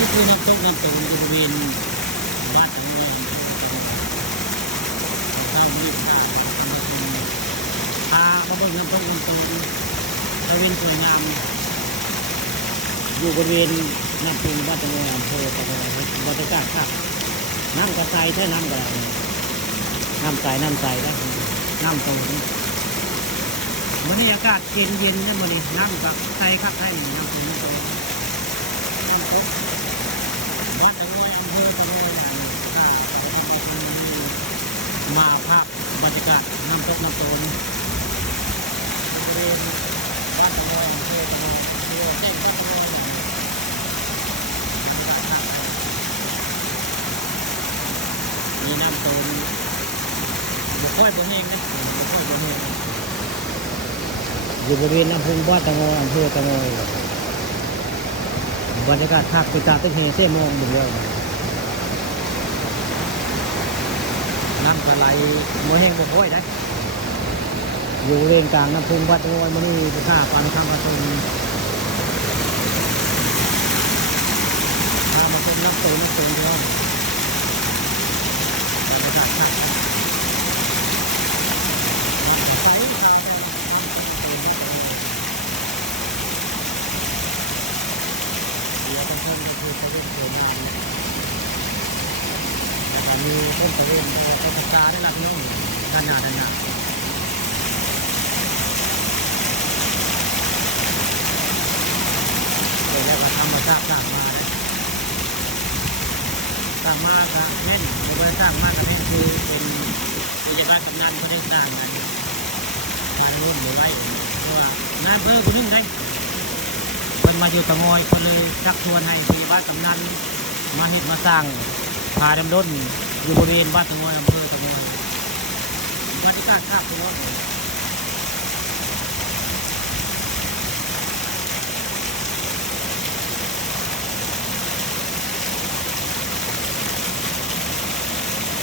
นี่คือน้ำตกน้ำตกบริเวณบ้านของเราข้าวมีนาพามาเบิ่งน้ำตกน้ำตกบริเวณสวยงามอยู่บริเวณน้ำตกบ้านตะโงอำเภอตะโงบรรยากาศครับน้ำกระใสใช่น้ำกระน้ำใสน้ำใสนะน้ำตรงวันนี้อากาศเย็นเย็นนะวันนี้น้ำกับใสครับให้น้ำตรงน้ำตกน้ำตกบ้านตะโงอำเภอตะโงมาภาพบรรยากาศน้ำตกน้ำตนบริเวณบ้านตะโงอำเภอตะโงแจ้งบ้านตะโงมีน้ำตนบุค่อยบ่แห้งนะบุค่อยบ่แห้งอยู่บริเวณน้ำพุงบ้านตะโงอำเภอตะโงบรรยากาศภาคเป็นตาตึ้งเฮเซ่มองอยู่เดียวน้ำกระไหลบ่แห้งบ่ค่อยได้อยู่บริเวณกลางน้ำพุงบ้านตะโงมันนี่เป็นข้าปานข้างประตูข้ามาเป็นน้ำตนเดียวบรรยากาศภาคต้นก็คือตะเวนสวยงามแล้วก็มีต้นตะเวนต้นตาได้รับน้องด้านหน้าแล้วก็ธรรมชาติสร้างมาเลยสร้างมาก็แม่นไม่ได้สร้างมาก็แม่นคือเป็นกิจการกำนันก็ได้สร้างกันมารุ่นหรือไรเพราะว่านายอำเภอคนนึงไงคนมาอยู่ตะงอยคนเลยชักชวนให้ผู้ใหญ่บ้านกำนันมาเห็นมาสร้างผาดำด้นอยู่บริเวณบ้านตะงอยอำเภอตะงอยบรรยากาศภาพตะงอย